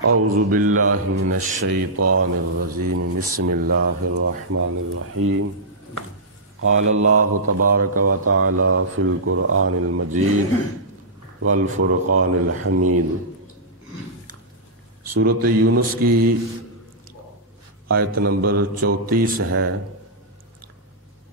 اعوذ باللہ من الشیطان الرجیم بسم اللہ الرحمن الرحیم قال اللہ تبارک و تعالی فی القرآن المجید والفرقان الحمید۔ سورۃ یونس کی آیت نمبر 34 ہے،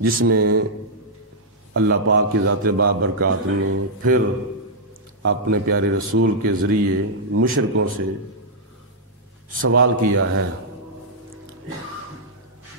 جس میں اللہ پاک کی ذات بابرکات نے پھر اپنے پیارے رسول کے ذریعے مشرکوں سے سوال کیا ہے۔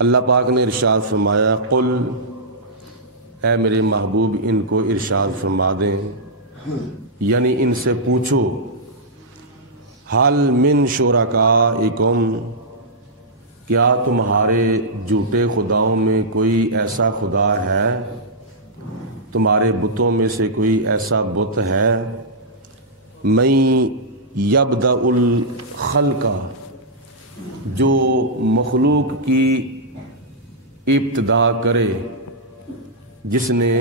اللہ پاک نے ارشاد فرمایا، قل، اے میرے محبوب ان کو ارشاد فرما دیں، یعنی ان سے پوچھو، حل من شرکائکم، کیا تمہارے جھوٹے خداؤں میں کوئی ایسا خدا ہے، تمہارے بتوں میں سے کوئی ایسا بت ہے، من یبدأ الخلق، جو مخلوق کی ابتدا کرے، جس نے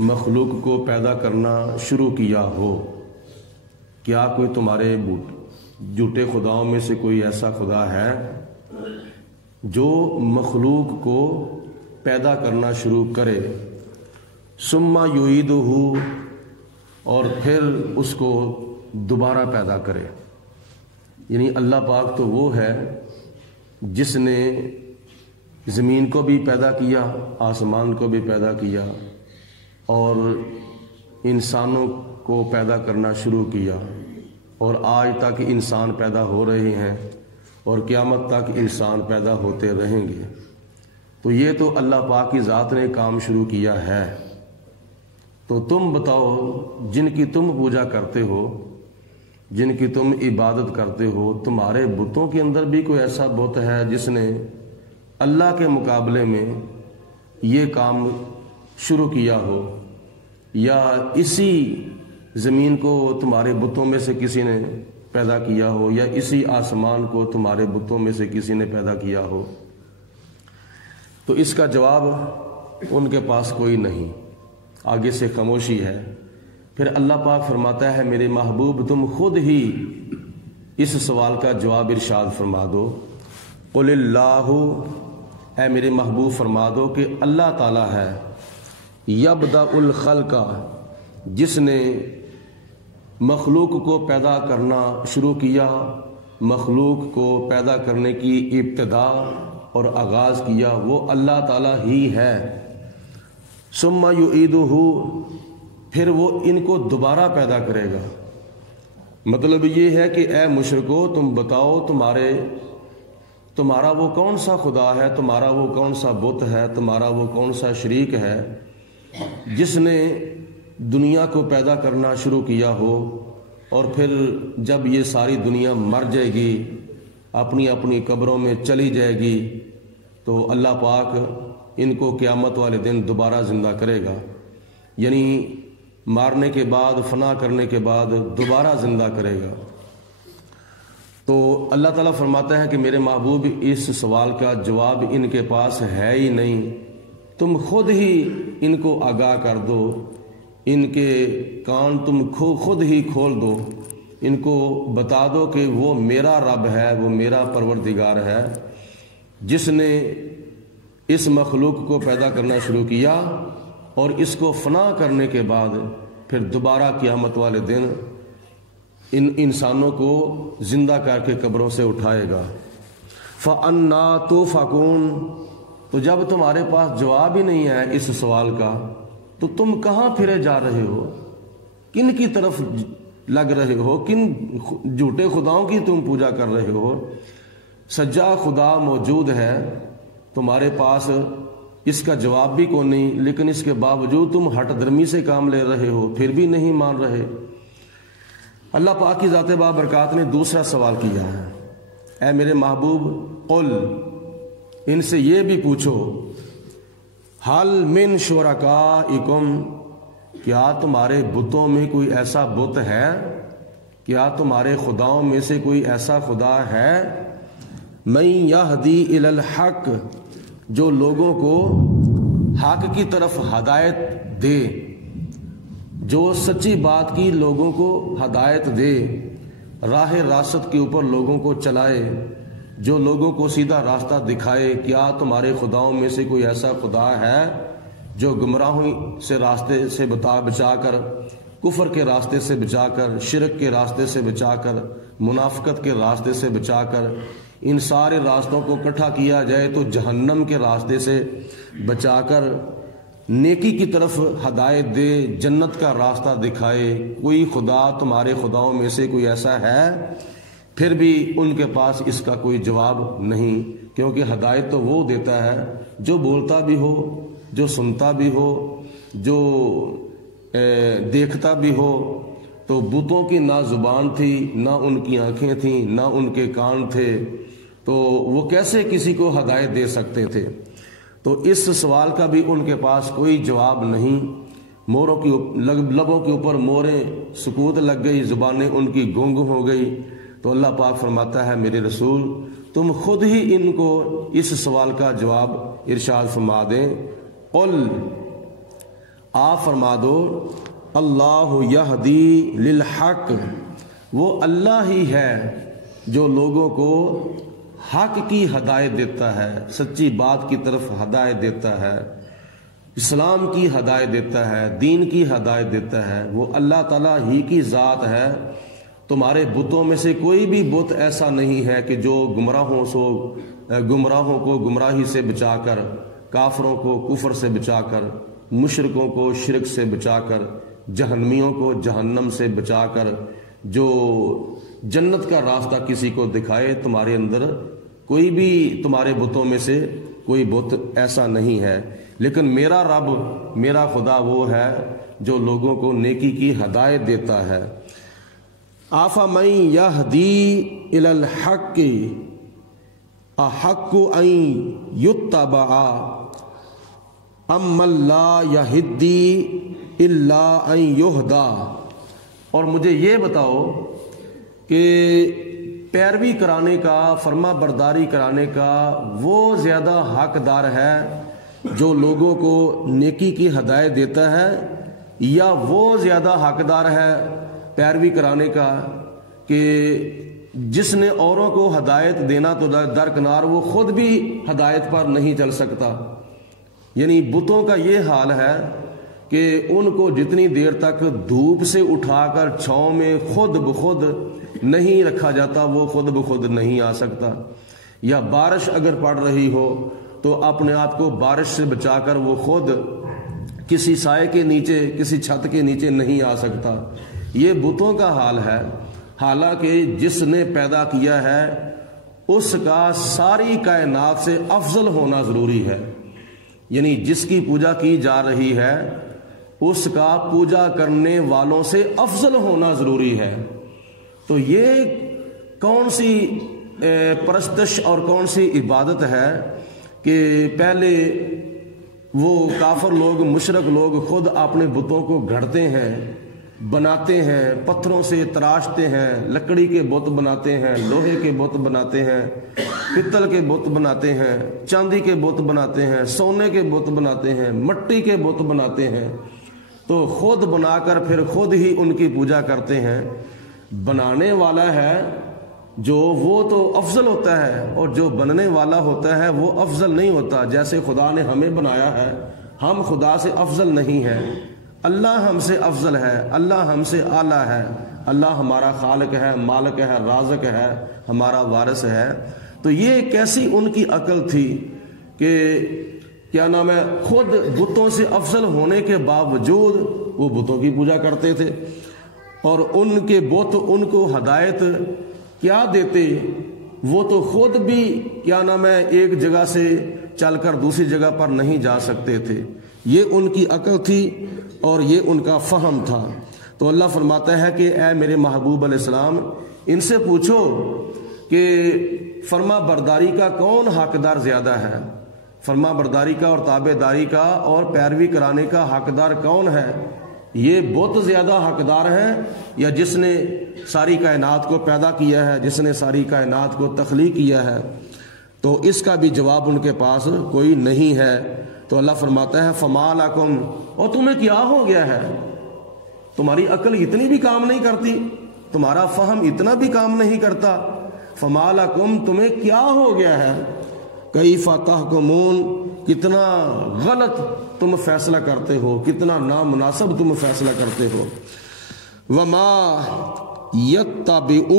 مخلوق کو پیدا کرنا شروع کیا ہو۔ کیا کوئی تمہارے جھوٹے خداؤں میں سے کوئی ایسا خدا ہے جو مخلوق کو پیدا کرنا شروع کرے، ثم یعیدہ، اور پھر اس کو دوبارہ پیدا کرے؟ یعنی اللہ پاک تو وہ ہے جس نے زمین کو بھی پیدا کیا، آسمان کو بھی پیدا کیا، اور انسانوں کو پیدا کرنا شروع کیا، اور آج تک انسان پیدا ہو رہے ہیں اور قیامت تک انسان پیدا ہوتے رہیں گے۔ تو یہ تو اللہ پاک کی ذات نے کام شروع کیا ہے۔ تو تم بتاؤ، جن کی تم پوجا کرتے ہو، جن کی تم عبادت کرتے ہو، تمہارے بتوں کے اندر بھی کوئی ایسا بت ہے جس نے اللہ کے مقابلے میں یہ کام شروع کیا ہو، یا اسی زمین کو تمہارے بتوں میں سے کسی نے پیدا کیا ہو، یا اسی آسمان کو تمہارے بتوں میں سے کسی نے پیدا کیا ہو؟ تو اس کا جواب ان کے پاس کوئی نہیں، آگے سے خاموشی ہے۔ پھر اللہ پاک فرماتا ہے، میرے محبوب تم خود ہی اس سوال کا جواب ارشاد فرما دو، قل اللہ، اے میرے محبوب فرما دو کہ اللہ تعالیٰ ہے، یبدأ الخلق، جس نے مخلوق کو پیدا کرنا شروع کیا، مخلوق کو پیدا کرنے کی ابتدا اور آغاز کیا وہ اللہ تعالیٰ ہی ہے، ثم یعیدہ، پھر وہ ان کو دوبارہ پیدا کرے گا۔ مطلب یہ ہے کہ اے مشرکو، تم بتاؤ تمہارا وہ کون سا خدا ہے، تمہارا وہ کون سا بت ہے، تمہارا وہ کون سا شریک ہے جس نے دنیا کو پیدا کرنا شروع کیا ہو، اور پھر جب یہ ساری دنیا مر جائے گی، اپنی اپنی قبروں میں چلی جائے گی، تو اللہ پاک ان کو قیامت والے دن دوبارہ زندہ کرے گا، یعنی مارنے کے بعد، فنا کرنے کے بعد دوبارہ زندہ کرے گا۔ تو اللہ تعالیٰ فرماتا ہے کہ میرے محبوب اس سوال کا جواب ان کے پاس ہے ہی نہیں، تم خود ہی ان کو آگاہ کر دو، ان کے کان تم خود ہی کھول دو، ان کو بتا دو کہ وہ میرا رب ہے، وہ میرا پروردگار ہے، جس نے اس مخلوق کو پیدا کرنا شروع کیا اور اس کو فنا کرنے کے بعد پھر دوبارہ قیامت والے دن ان انسانوں کو زندہ کر کے قبروں سے اٹھائے گا۔ فَأَنَّا تُؤْفَكُونَ، تو جب تمہارے پاس جواب ہی نہیں ہے اس سوال کا، تو تم کہاں پھرے جا رہے ہو، کن کی طرف لگ رہے ہو، کن جھوٹے خداؤں کی تم پوجا کر رہے ہو؟ سچا خدا موجود ہے تمہارے پاس، اس کا جواب بھی کوئی نہیں، لیکن اس کے باوجود تم ہٹ درمی سے کام لے رہے ہو، پھر بھی نہیں مان رہے۔ اللہ پاک کی ذات بابرکات نے دوسرا سوال کیا ہے، اے میرے محبوب قل، ان سے یہ بھی پوچھو، حل من شرکائکم، کیا تمہارے بتوں میں کوئی ایسا بت ہے، کیا تمہارے خداؤں میں سے کوئی ایسا خدا ہے، من یہدی الی الحق، جو لوگوں کو حق کی طرف ہدایت دے، جو سچی بات کی لوگوں کو ہدایت دے، راہ راست کے اوپر لوگوں کو چلائے، جو لوگوں کو سیدھا راستہ دکھائے، کیا تمہارے خداؤں میں سے کوئی ایسا خدا ہے جو گمراہی سے راستے سے بچا کر، کفر کے راستے سے بچا کر، شرک کے راستے سے بچا کر، منافقت کے راستے سے بچا کر، ان سارے راستوں کو اکٹھا کیا جائے تو جہنم کے راستے سے بچا کر نیکی کی طرف ہدایت دے، جنت کا راستہ دکھائے؟ کوئی خدا تمہارے خداؤں میں سے کوئی ایسا ہے؟ پھر بھی ان کے پاس اس کا کوئی جواب نہیں، کیونکہ ہدایت تو وہ دیتا ہے جو بولتا بھی ہو، جو سنتا بھی ہو، جو دیکھتا بھی ہو۔ تو بتوں کی نہ زبان تھی، نہ ان کی آنکھیں تھیں، نہ ان کے کان تھے، تو وہ کیسے کسی کو ہدایت دے سکتے تھے؟ تو اس سوال کا بھی ان کے پاس کوئی جواب نہیں۔ موروں کی لبوں کے اوپر موریں، سکوت لگ گئی، زبانیں ان کی گنگ ہو گئی۔ تو اللہ پاک فرماتا ہے میرے رسول تم خود ہی ان کو اس سوال کا جواب ارشاد فرما دیں۔ قل، آپ فرما دو، اللہ یہدی للحق، وہ اللہ ہی ہے جو لوگوں کو حق کی ہدایت دیتا ہے، سچی بات کی طرف ہدایت دیتا ہے، اسلام کی ہدایت دیتا ہے، دین کی ہدایت دیتا ہے۔ وہ اللہ تعالیٰ ہی کی ذات ہے۔ تمہارے بتوں میں سے کوئی بھی بت ایسا نہیں ہے کہ جو گمراہوں کو گمراہی سے بچا کر، کافروں کو کفر سے بچا کر، مشرکوں کو شرک سے بچا کر، جہنمیوں کو جہنم سے بچا کر، جو جنت کا راستہ کسی کو دکھائے۔ تمہارے اندر کوئی بھی، تمہارے بتوں میں سے کوئی بت ایسا نہیں ہے، لیکن میرا رب، میرا خدا وہ ہے جو لوگوں کو نیکی کی ہدایت دیتا ہے۔ آفمن یہدی الی الحق احق ان یتبع ام لا یہدی الا ان یہدی۔ اور مجھے یہ بتاؤ کہ پیروی کرانے کا، فرما برداری کرانے کا وہ زیادہ حقدار ہے جو لوگوں کو نیکی کی ہدایت دیتا ہے، یا وہ زیادہ حقدار ہے پیروی کرانے کا کہ جس نے اوروں کو ہدایت دینا تو درکنار وہ خود بھی ہدایت پر نہیں چل سکتا؟ یعنی بتوں کا یہ حال ہے کہ ان کو جتنی دیر تک دھوپ سے اٹھا کر چھاؤں میں خود بخود نہیں رکھا جاتا وہ خود بخود نہیں آ سکتا، یا بارش اگر پڑ رہی ہو تو اپنے آپ کو بارش سے بچا کر وہ خود کسی سائے کے نیچے، کسی چھت کے نیچے نہیں آ سکتا۔ یہ بتوں کا حال ہے، حالانکہ جس نے پیدا کیا ہے اس کا ساری کائنات سے افضل ہونا ضروری ہے، یعنی جس کی پوجا کی جا رہی ہے اس کا پوجا کرنے والوں سے افضل ہونا ضروری ہے۔ تو یہ کون سی پرستش اور کون سی عبادت ہے کہ پہلے وہ کافر لوگ، مشرک لوگ خود اپنے بتوں کو گھڑتے ہیں، بناتے ہیں، پتھروں سے تراشتے ہیں، لکڑی کے بت بناتے ہیں، لوہے کے بت بناتے ہیں، پتل کے بت بناتے ہیں، چاندی کے بت بناتے ہیں، سونے کے بت بناتے ہیں، مٹی کے بت بناتے ہیں۔ تو خود بنا کر پھر خود ہی ان کی پوجا کرتے ہیں۔ بنانے والا ہے جو وہ تو افضل ہوتا ہے، اور جو بننے والا ہوتا ہے وہ افضل نہیں ہوتا۔ جیسے خدا نے ہمیں بنایا ہے، ہم خدا سے افضل نہیں ہیں، اللہ ہم سے افضل ہے، اللہ ہم سے اعلیٰ ہے، اللہ ہمارا خالق ہے، مالک ہے، رازق ہے، ہمارا وارث ہے۔ تو یہ کیسی ان کی عقل تھی کہ کیا نام ہے، خود بتوں سے افضل ہونے کے باوجود وہ بتوں کی پوجا کرتے تھے، اور ان کے بت ان کو ہدایت کیا دیتے؟ وہ تو خود بھی کیا نام ہے ایک جگہ سے چل کر دوسری جگہ پر نہیں جا سکتے تھے۔ یہ ان کی عقل تھی اور یہ ان کا فہم تھا۔ تو اللہ فرماتا ہے کہ اے میرے محبوب علیہ السلام، ان سے پوچھو کہ فرما برداری کا کون حقدار زیادہ ہے، فرما برداری کا اور تابع داری کا اور پیروی کرانے کا حقدار کون ہے؟ یہ بت زیادہ حقدار ہیں یا جس نے ساری کائنات کو پیدا کیا ہے، جس نے ساری کائنات کو تخلیق کیا ہے؟ تو اس کا بھی جواب ان کے پاس کوئی نہیں ہے۔ تو اللہ فرماتا ہے فما لکم، اور تمہیں کیا ہو گیا ہے؟ تمہاری عقل اتنی بھی کام نہیں کرتی؟ تمہارا فہم اتنا بھی کام نہیں کرتا؟ فما لکم تمہیں کیا ہو گیا ہے؟ کیف تحکمون کتنا غلط تم فیصلہ کرتے ہو، کتنا نامناسب تم فیصلہ کرتے ہو۔ وما یتبع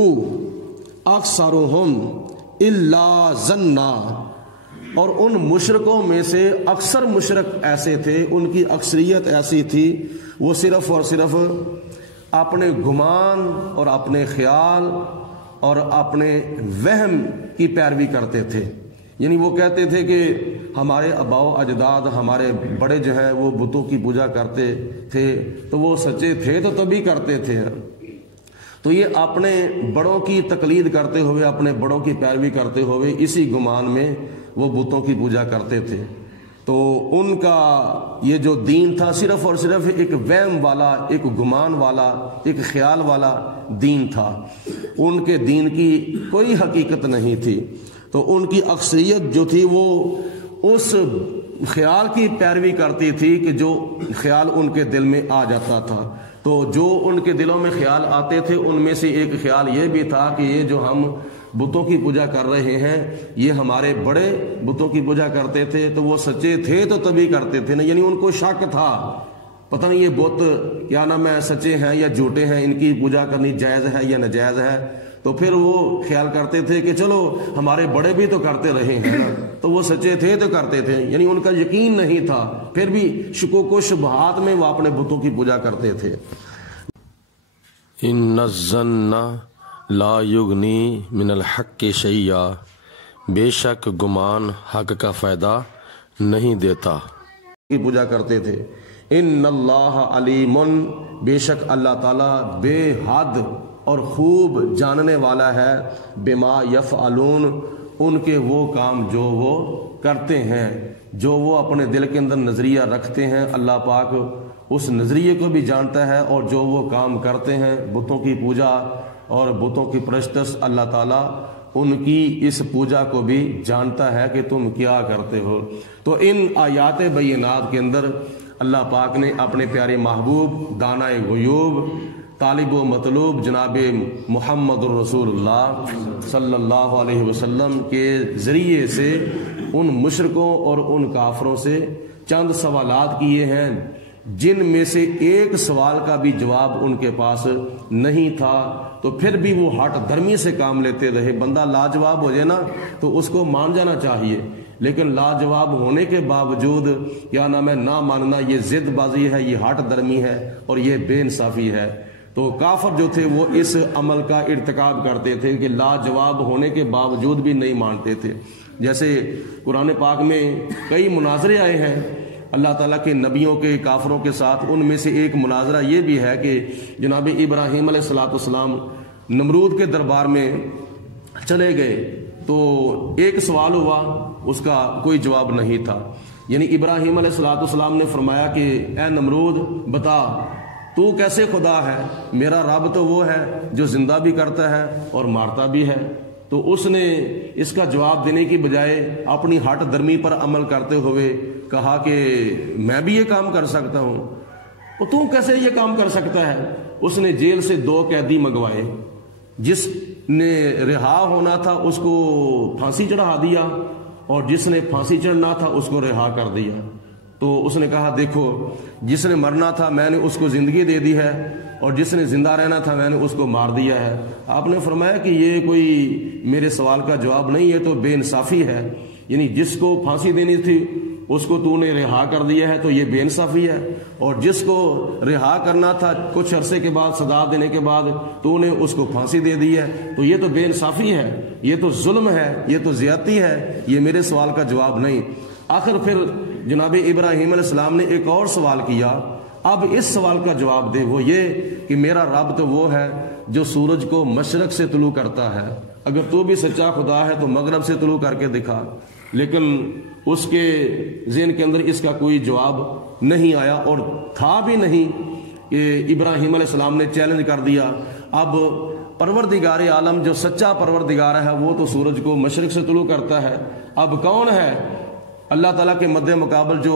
اکثرہم الا ظنا، اور ان مشرکوں میں سے اکثر مشرک ایسے تھے، ان کی اکثریت ایسی تھی، وہ صرف اور صرف اپنے گمان اور اپنے خیال اور اپنے وہم کی پیروی کرتے تھے۔ یعنی وہ کہتے تھے کہ ہمارے آباء و اجداد، ہمارے بڑے جو ہیں وہ بتوں کی پوجا کرتے تھے، تو وہ سچے تھے تو تبھی کرتے تھے۔ تو یہ اپنے بڑوں کی تقلید کرتے ہوئے، اپنے بڑوں کی پیروی کرتے ہوئے اسی گمان میں وہ بتوں کی پوجا کرتے تھے۔ تو ان کا یہ جو دین تھا صرف اور صرف ایک وہم والا، ایک گمان والا، ایک خیال والا دین تھا، ان کے دین کی کوئی حقیقت نہیں تھی۔ تو ان کی اکثریت جو تھی وہ اس خیال کی پیروی کرتی تھی کہ جو خیال ان کے دل میں آ جاتا تھا۔ تو جو ان کے دلوں میں خیال آتے تھے ان میں سے ایک خیال یہ بھی تھا کہ یہ جو ہم بتوں کی پوجا کر رہے ہیں، یہ ہمارے بڑے بتوں کی پوجا کرتے تھے تو وہ سچے تھے تو تبھی کرتے تھے نا، یعنی ان کو شک تھا، پتہ نہیں یہ بت کیا نام ہے سچے ہیں یا جھوٹے ہیں، ان کی پوجا کرنی جائز ہے یا ناجائز ہے۔ تو پھر وہ خیال کرتے تھے کہ چلو ہمارے بڑے بھی تو کرتے رہے ہیں نا، تو وہ سچے تھے تو کرتے تھے، یعنی ان کا یقین نہیں تھا، پھر بھی شکوک و شبہات میں وہ اپنے بتوں کی پوجا کرتے تھے۔ ان الظن لا یغنی من الحق شیئا، بے شک گمان حق کا فائدہ نہیں دیتا۔ کی پوجا کرتے تھے۔ ان اللہ علیم، بے شک اللہ تعالیٰ بے حد اور خوب جاننے والا ہے، بما یفعلون، ان کے وہ کام جو وہ کرتے ہیں، جو وہ اپنے دل کے اندر نظریہ رکھتے ہیں، اللہ پاک اس نظریے کو بھی جانتا ہے، اور جو وہ کام کرتے ہیں بتوں کی پوجا اور بتوں کی پرستش، اللہ تعالیٰ ان کی اس پوجا کو بھی جانتا ہے کہ تم کیا کرتے ہو۔ تو ان آیات بینات کے اندر اللہ پاک نے اپنے پیارے محبوب دانائے غیوب، طالب و مطلوب جناب محمد الرسول اللہ صلی اللہ علیہ وسلم کے ذریعے سے ان مشرکوں اور ان کافروں سے چند سوالات کیے ہیں، جن میں سے ایک سوال کا بھی جواب ان کے پاس نہیں تھا، تو پھر بھی وہ ہٹ دھرمی سے کام لیتے رہے۔ بندہ لاجواب ہو جائے نا تو اس کو مان جانا چاہیے، لیکن لاجواب ہونے کے باوجود کیا نام ہے نہ ماننا، یہ ضد بازی ہے، یہ ہٹ درمی ہے اور یہ بے انصافی ہے۔ تو کافر جو تھے وہ اس عمل کا ارتکاب کرتے تھے کہ لاجواب ہونے کے باوجود بھی نہیں مانتے تھے۔ جیسے قرآن پاک میں کئی مناظرے آئے ہیں اللہ تعالیٰ کے نبیوں کے کافروں کے ساتھ، ان میں سے ایک مناظرہ یہ بھی ہے کہ جناب ابراہیم علیہ السلام نمرود کے دربار میں چلے گئے، تو ایک سوال ہوا، اس کا کوئی جواب نہیں تھا۔ یعنی ابراہیم علیہ السلام نے فرمایا کہ اے نمرود بتا تو کیسے خدا ہے؟ میرا رب تو وہ ہے جو زندہ بھی کرتا ہے اور مارتا بھی ہے۔ تو اس نے اس کا جواب دینے کی بجائے اپنی ہٹ درمی پر عمل کرتے ہوئے کہا کہ میں بھی یہ کام کر سکتا ہوں۔ اور تو کیسے یہ کام کر سکتا ہے؟ اس نے جیل سے 2 قیدی منگوائے، جس نے رہا ہونا تھا اس کو پھانسی چڑھا دیا، اور جس نے پھانسی چڑھنا تھا اس کو رہا کر دیا۔ تو اس نے کہا دیکھو جس نے مرنا تھا میں نے اس کو زندگی دے دی ہے، اور جس نے زندہ رہنا تھا میں نے اس کو مار دیا ہے۔ آپ نے فرمایا کہ یہ کوئی میرے سوال کا جواب نہیں ہے، تو بے انصافی ہے، یعنی جس کو پھانسی دینی تھی اس کو تو نے رہا کر دیا ہے تو یہ بے انصافی ہے، اور جس کو رہا کرنا تھا کچھ عرصے کے بعد سزا دینے کے بعد تو نے اس کو پھانسی دے دی ہے، تو یہ تو بے انصافی ہے، یہ تو ظلم ہے، یہ تو زیادتی ہے، یہ میرے سوال کا جواب نہیں۔ آخر پھر جناب ابراہیم علیہ السلام نے ایک اور سوال کیا، اب اس سوال کا جواب دے، وہ یہ کہ میرا رب تو وہ ہے جو سورج کو مشرق سے طلوع کرتا ہے، اگر تو بھی سچا خدا ہے تو مغرب سے طلوع کر کے دکھا۔ لیکن اس کے ذہن کے اندر اس کا کوئی جواب نہیں آیا، اور تھا بھی نہیں کہ ابراہیم علیہ السلام نے چیلنج کر دیا۔ اب پروردگار عالم جو سچا پروردگار ہے وہ تو سورج کو مشرق سے طلوع کرتا ہے، اب کون ہے اللہ تعالیٰ کے مد مقابل جو